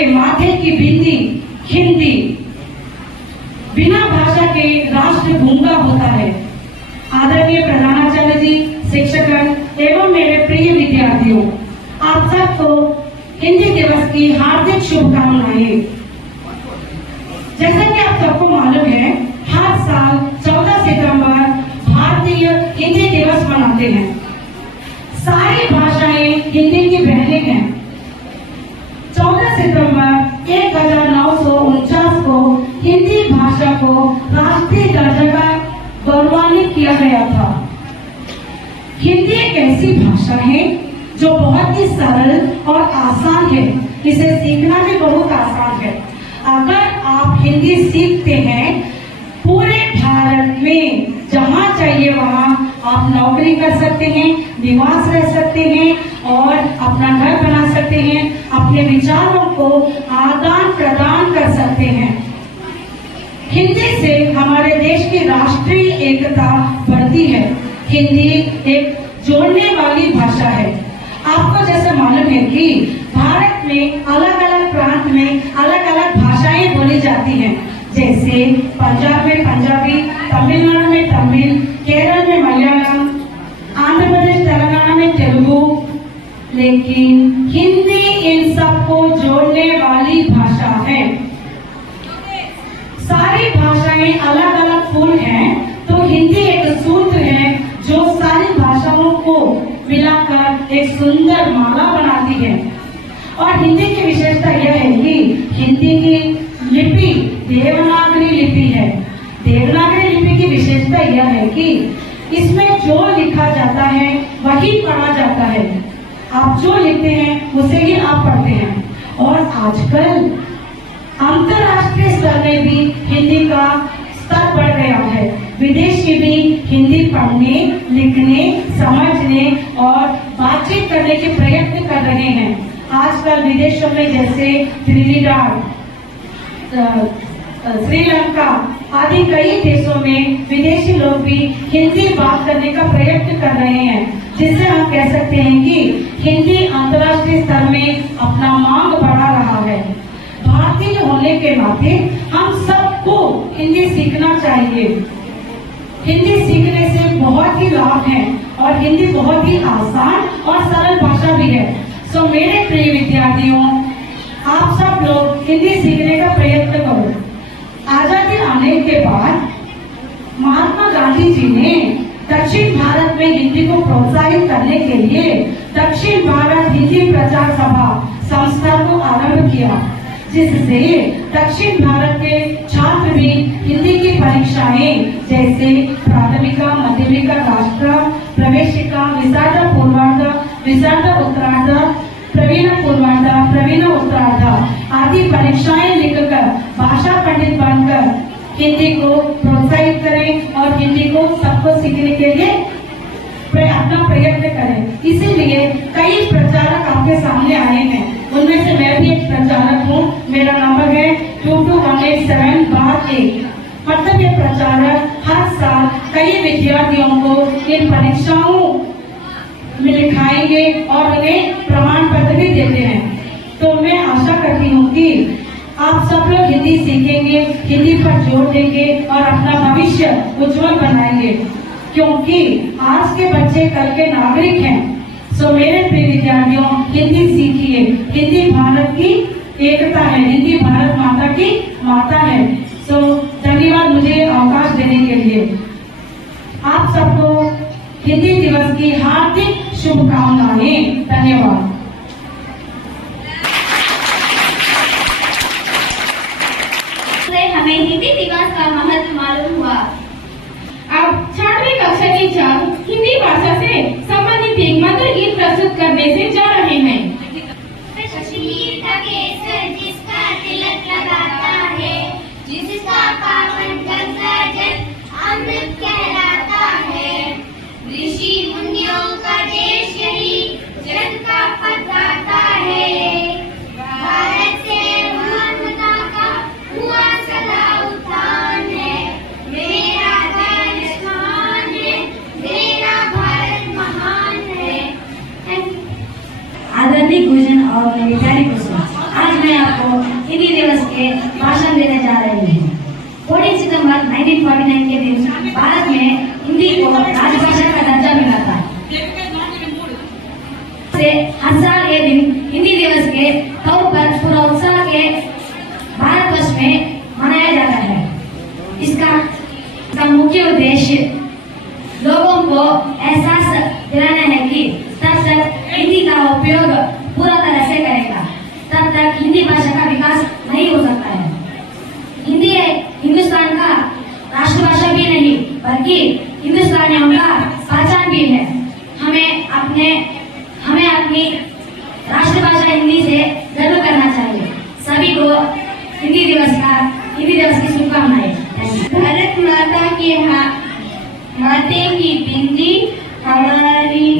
हमारे माथे की बिंदी हिंदी, बिना भाषा के राष्ट्र गूंगा होता है। आदरणीय प्रधानाचार्य जी, शिक्षकगण एवं मेरे प्रिय विद्यार्थियों, आप सबको हिंदी दिवस की हार्दिक शुभकामनाएं। जैसा कि आप सबको मालूम है, हर साल 14 सितंबर भारतीय हिंदी दिवस मनाते हैं। सारी भाषाएं हिंदी की बहनें हैं। 14 सितंबर 1949 को हिंदी भाषा को राष्ट्रीय दर्जा का गौरवान्वित किया गया था। हिंदी एक ऐसी भाषा है जो बहुत ही सरल और आसान है। इसे सीखना भी बहुत आसान है। अगर आप हिंदी सीखते हैं, पूरे भारत में जहाँ चाहिए वहाँ आप नौकरी कर सकते हैं, निवास रह सकते हैं और अपना घर बना सकते हैं, अपने विचारों को आदान प्रदान कर सकते हैं। हिंदी से हमारे देश की राष्ट्रीय एकता बढ़ती है। हिंदी एक जोड़ने वाली भाषा है। आपको जैसे मालूम है कि भारत में अलग अलग प्रांत में अलग अलग भाषाएं बोली जाती हैं। जैसे पंजाब में पंजाबी, तमिलनाडु में तमिल, केरल में मलयालम, आंध्र प्रदेश तेलंगाना में तेलुगु, लेकिन हिंदी इन सबको जोड़ने वाली भाषा है। सारी भाषाएं अलग अलग फूल हैं, तो हिंदी एक सूत्र है जो सारी भाषाओं को मिलाकर एक सुंदर माला बनाती है। और हिंदी की विशेषता यह है कि हिंदी की लिपि देवनागरी लिपि है। देवनागरी लिपि की विशेषता यह है कि इसमें जो लिखा जाता है वही पढ़ा जाता है। आप जो लिखते हैं उसे ही आप पढ़ते हैं। और आजकल अंतर्राष्ट्रीय स्तर में भी हिंदी का स्तर बढ़ गया है। विदेशी भी हिंदी पढ़ने, लिखने, समझने और बातचीत करने के प्रयत्न कर रहे हैं। आजकल विदेशों में जैसे त्रिनिदाद, श्रीलंका आदि कई देशों में विदेशी लोग भी हिंदी बात करने का प्रयत्न कर रहे हैं, जिससे हम कह सकते हैं कि हिंदी अंतर्राष्ट्रीय स्तर में अपना मांग बढ़ा रहा है। भारतीय होने के नाते हम सबको हिंदी सीखना चाहिए। हिंदी सीखने से बहुत ही लाभ है और हिंदी बहुत ही आसान और सरल भाषा भी है। सो मेरे प्रिय विद्यार्थियों, आप सब लोग हिंदी सीखने का प्रयत्न करो। आजादी आने के बाद महात्मा गांधी जी ने दक्षिण भारत में हिंदी को प्रोत्साहित करने के लिए दक्षिण भारत हिंदी प्रचार सभा संस्था को आरंभ किया, जिससे दक्षिण भारत के छात्र भी हिंदी की परीक्षाएं जैसे प्राथमिका, माध्यमिका, राष्ट्र प्रवेशिका, विशारद पूर्वार्ध, विशारद उत्तरार्ध, प्रवीण पूर्वार्ध, प्रवीण उत्तरार्ध आदि परीक्षाएं लिखकर भाषा पंडित बनकर हिंदी को प्रोत्साहित करें और हिंदी को सबको सीखने के लिए अपना प्रयत्न करें। इसीलिए कई प्रचारक आपके सामने आए हैं। उनमें से मैं भी एक प्रचारक हूँ। मेरा नंबर है 22187/1। मतलब ये प्रचारक हर साल कई विद्यार्थियों को इन परीक्षाओं में लिखाएंगे और उन्हें प्रमाण पत्र भी देते हैं। तो मैं आशा करती हूँ कि आप सब लोग हिंदी सीखेंगे, हिंदी पर जोर देंगे और अपना भविष्य उज्जवल बनाएंगे, क्योंकि आज के बच्चे कल के नागरिक हैं। सो मेरे प्रिय विद्यार्थियों, हिंदी सीखिए। हिंदी भारत की एकता है, हिंदी भारत माता की माता है। सो धन्यवाद मुझे अवकाश देने के लिए। आप सबको हिंदी दिवस की हार्दिक शुभकामनाएं। धन्यवाद। हमें हिंदी दिवस का महत्व मालूम हुआ। अब 6वीं कक्षा की छात्र हिंदी भाषा से संबंधित एक मधुर गीत प्रस्तुत करने से जा रहे हैं। कश्मीर का केसर जिसका तिलक लगाता है, जिसका पावन गंगा जल अमृत कहलाता है, ऋषि मुनियों का देश यही जन का पताता है। भारत से महानता का हुआ सदा उत्थान है, मेरा देश महान है, मेरा भारत महान है। आदरणीय गुरुजन और मेरे प्यारे दोस्तों, आज मैं हिंदी दिवस के भाषण देने जा रही हूँ। 14 सितंबर 1949 के दिन भारत में हिंदी को राजभाषा का दर्जा मिला था। से हर साल ये दिन हिंदी दिवस के तौर पर पूरा उत्साह के भारतवर्ष में मनाया जाता है। इसका मुख्य उद्देश्य लोगों को एहसास दिलाना है कि तब तक हिंदी का उपयोग पूरा तरह से करेगा तब तक हिंदी भाषा का विकास नहीं हो सकता है। हिंदी हिंदुस्तान का राष्ट्रभाषा भी नहीं बल्कि हिंदुस्तानियों का पहचान भी है। हमें अपनी राष्ट्रभाषा हिंदी से गर्व करना चाहिए। सभी को हिंदी दिवस की शुभकामनाएं। भारत माता के माते की हिंदी, हमारी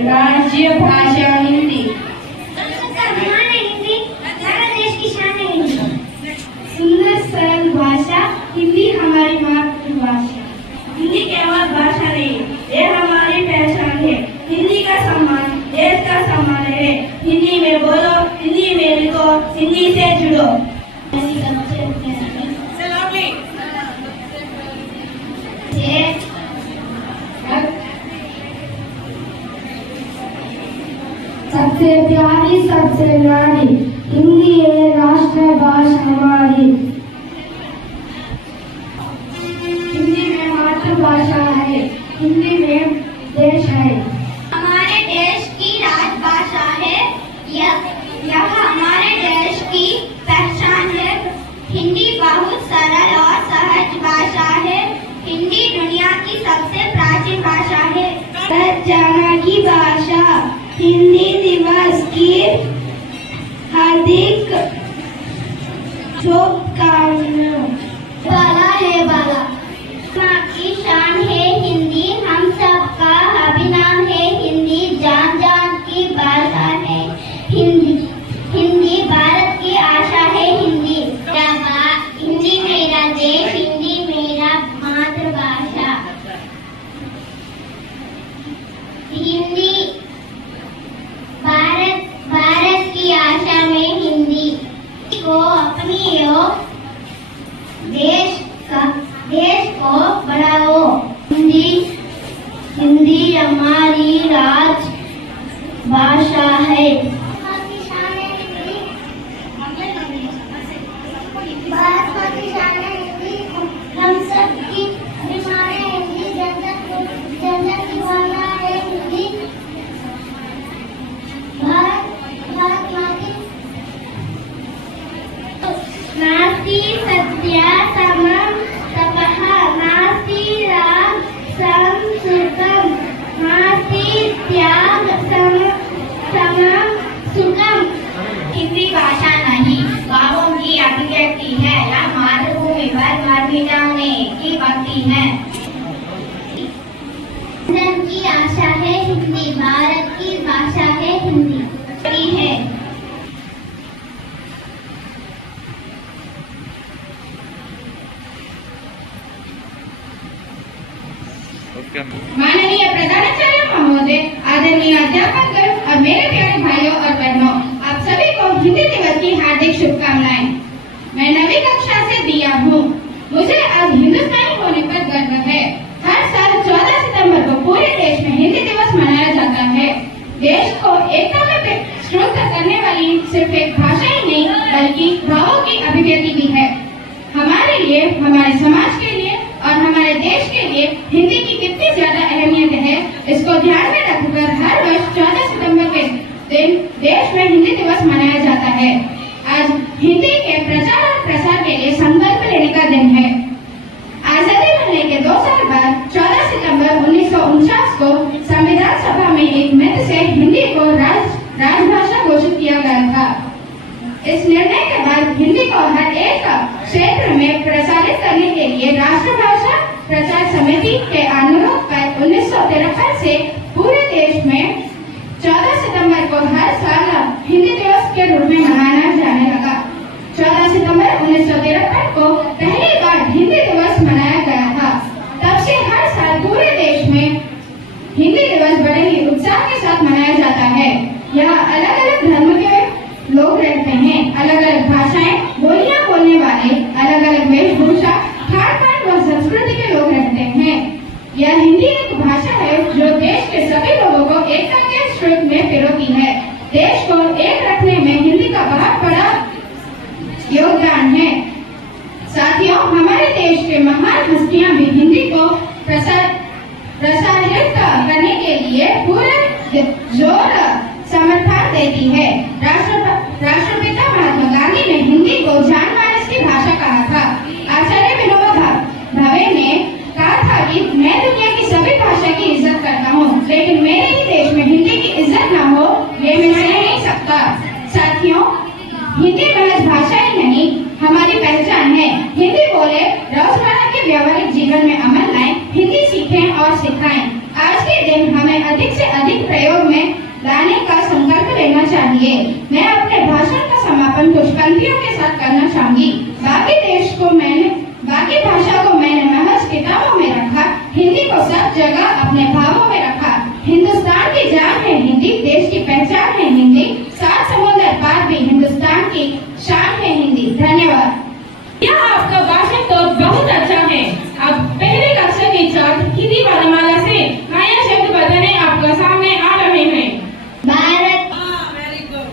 राज्य भाषा हिंदी। सुंदर सरल भाषा हिंदी हमारी मातृभाषा। हिंदी केवल भाषा नहीं, ये हमारी पहचान है। हिंदी का सम्मान देश का सम्मान है। हिंदी में बोलो, हिंदी में लिखो, हिंदी से जुड़ो। सबसे प्यारी सबसे न्यारी हिंदी है राष्ट्रभाषा हमारी। हिंदी में मातृभाषा है, हिंदी में देश है। हमारे देश की राजभाषा है। यह हमारे देश की पहचान है। हिंदी बहुत सरल और सहज भाषा है। हिंदी दुनिया की सबसे प्राचीन भाषा है। जाना की भाषा हिंदी दिवस की हार्दिक शुभकामनाएं। बाला है बाला, माँ की शान है हिंदी। हम सबका अभिमान है हिंदी। जान जान की भाषा है हिंदी। हिंदी भारत की आशा है हिंदी। हिंदी मेरा देश, हिंदी मेरा मातृभाषा। हिंदी भारत की आशा में हिंदी को अपनी और देश को बढ़ाओ। हिंदी हमारी राज भाषा है। भारत की शान है हिंदी। हम सब की अभिमान है हिंदी। जनता की भावना है हिंदी। भारत माँ की नास्ति सत्य समम तपः, नास्ति राग सम सुखम, नास्ति त्याग समम सुखम। हिंदी भाषा नहीं, भावों की अभिव्यक्ति है। यह मातृभूमि पर मर मिटाने की भक्ति है। जन की आशा है हिंदी। भारत की भाषा है हिंदी है। माननीय प्रधानाचार्य महोदय, आदरणीय अध्यापक और मेरे प्यारे भाइयों और बहनों, आप सभी को हिंदी दिवस की हार्दिक शुभकामनाएं। मैं 9वीं कक्षा से दिया हूँ। मुझे आज हिंदुस्तानी होने पर गर्व है। हर साल 14 सितंबर को पूरे देश में हिंदी दिवस मनाया जाता है। देश को एकता में स्रोत करने वाली सिर्फ एक भाषा ही नहीं बल्कि भावों की अभिव्यक्ति भी है। हमारे लिए, हमारे समाज के लिए और हमारे देश के लिए हिंदी की कितनी ज्यादा अहमियत है, इसको ध्यान में रखकर हर वर्ष 14 सितंबर के दिन देश में हिंदी दिवस मनाया जाता है। आज हिंदी के प्रचार और प्रसार के लिए संकल्प लेने का दिन है। आजादी मिलने के 2 साल बाद 14 सितंबर 1949 को संविधान सभा में एक मत से हिंदी को राजभाषा घोषित किया गया था। इस निर्णय के बाद हिंदी को हर एक क्षेत्र में प्रसारित करने के लिए राष्ट्रभाषा प्रचार समिति के अनुरोध पर 1953 से पूरे देश में 14 सितंबर को हर साल हिंदी दिवस के रूप में मनाया जाने लगा। 14 सितंबर 1953 को पहली बार हिंदी दिवस मनाया गया था। तब से हर साल पूरे देश में हिंदी दिवस बड़े ही उत्साह के साथ मनाया जाता है। यहाँ अलग अलग धर्म के लोग रहते हैं, अलग अलग भाषाएं योगदान है। साथियों, हमारे देश के महान हस्तियां भी हिंदी को प्रसारित करने के लिए पूरे जोर समर्थन देती है। राष्ट्रपिता महात्मा गांधी ने हिंदी को जनमानस की भाषा कहा था। आचार्य विनोबा भावे ने कहा था कि मैं दुनिया की सभी भाषा की इज्जत करता हूँ, लेकिन मेरे ही देश में हिंदी की इज्जत न हो, ये मैं सह नहीं सकता। साथियों, हिंदी महज भाषा ही नहीं, हमारी पहचान है। हिंदी बोले, रोजमर्रा के व्यवहारिक जीवन में अमल लाएं, हिंदी सीखें और सिखाएं। आज के दिन हमें अधिक से अधिक प्रयोग में लाने का संकल्प लेना चाहिए। मैं अपने भाषण का समापन कुछ पंक्तियों के साथ करना चाहूंगी। बाकी भाषा को मैंने महज किताबों में रखा, हिंदी को सब जगह अपने भावों में रखा। हिंदुस्तान की जान है हिंदी, देश की पहचान है हिंदी, सात समुद्र पार भी हिंदुस्तान की शान है हिंदी। धन्यवाद। यह आपका भाषण तो बहुत अच्छा है। अब पहले कक्षा की छात्र हिंदी वर्णमाला से नया शब्द बताने आपके सामने आ रहे हैं। भारत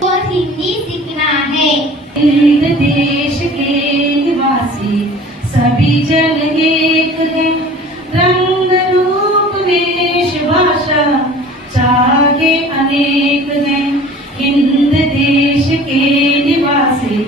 को हिंदी सीखना है। हिंद देश के निवासी सभी जन एक है, रंग रूप वेश भाषा चाहे अनेक है। हिंद देश के निवासी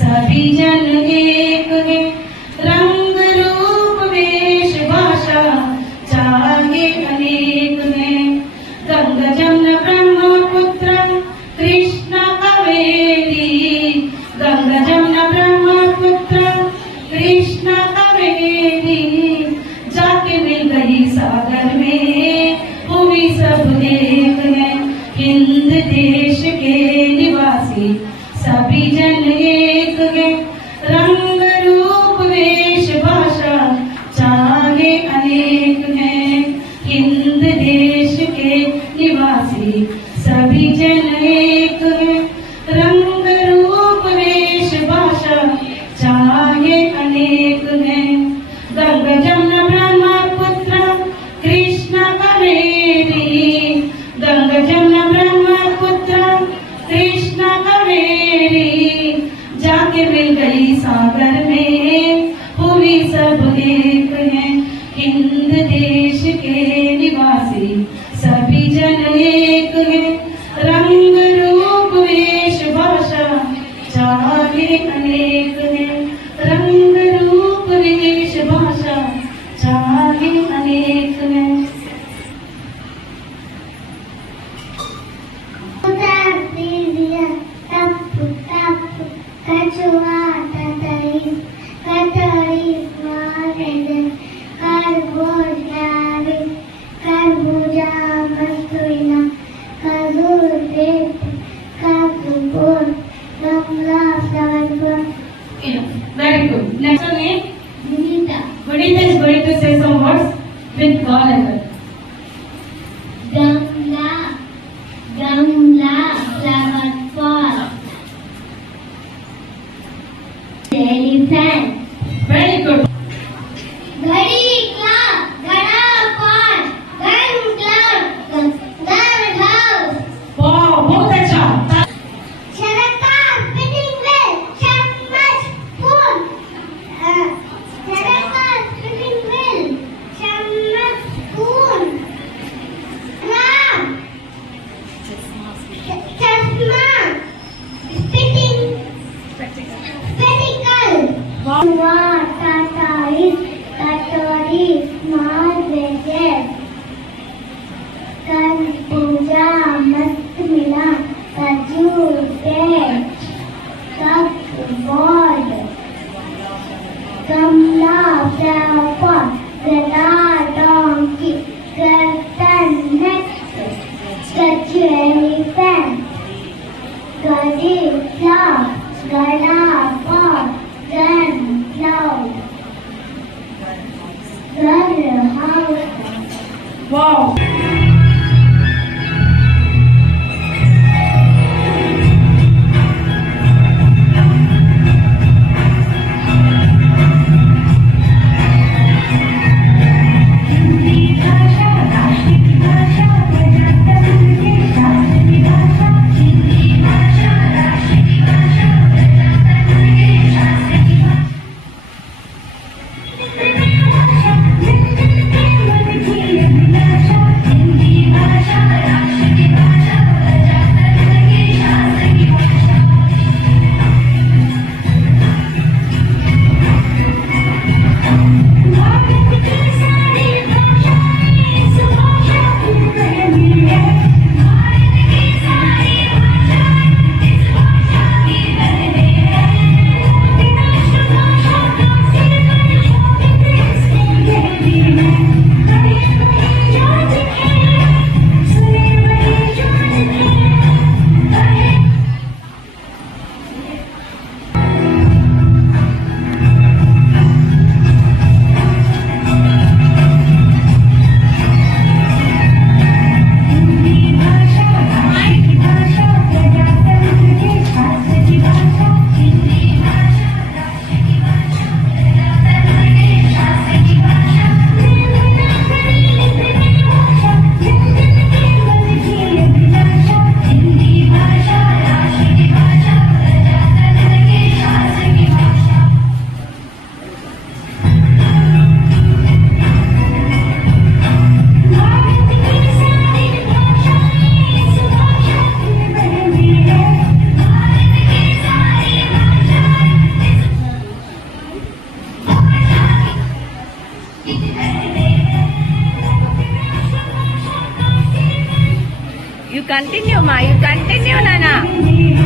सभी जन एक है, रंग रूप वेश भाषा चाहे अनेक है। गंगा जमुना ब्रह्मपुत्र कृष्णा कावेरी, गंगा जमुना ब्रह्मपुत्र कृष्णा कावेरी, जाके मिल गई सागर में भूमि सब एक है। हिंद देश के निवासी सभी जन एक है, रंग रूप वेश भाषा चाहे अनेक है। हिंद देश के निवासी सभी जन एक है, रंग रूप वेश भाषा चाहे अनेक है। गंगा जमुना ब्रह्मपुत्र कृष्णा कावेरी, गंगा जमुना ब्रह्मपुत्र कृष्णा कावेरी, जाके मिल गई सागर में भूमि सब एक है। हिंद देश के निवासी सभी जन एक है, रंग रूप वेश भाषा चाहे अनेक है। रंग रूप वेश भाषा चाहे अनेक है। कछुआ कतरी मारे खरबूजा मस्तूरिना खजूर ग्रेप काकूर गमला flower. Very good. Next one is Gunita. Gunita is going to say some words with God letter. Gamla gamla flower pot. Elephant. Very good. घड़ी क्लॉक घड़ा pot gun clock gun house. Wow, बहुत अच्छा। छलका spinning wheel चम्मच spoon. छलका spinning wheel चम्मच spoon. ग्राम चश्मा spinning spectacled. कटोरी small wages. खरबूजा मस्त मिला खजूर पेड़ कपबोर्ड गमला फ्लावर पॉट गधा donkey curtain next statue elephant घड़ी क्लॉक घड़ा पॉट गन क्लाउड घर हाउस। Wow. हिंदी भाषा कंटिन्यू मा, यू कंटिन्यू नाना.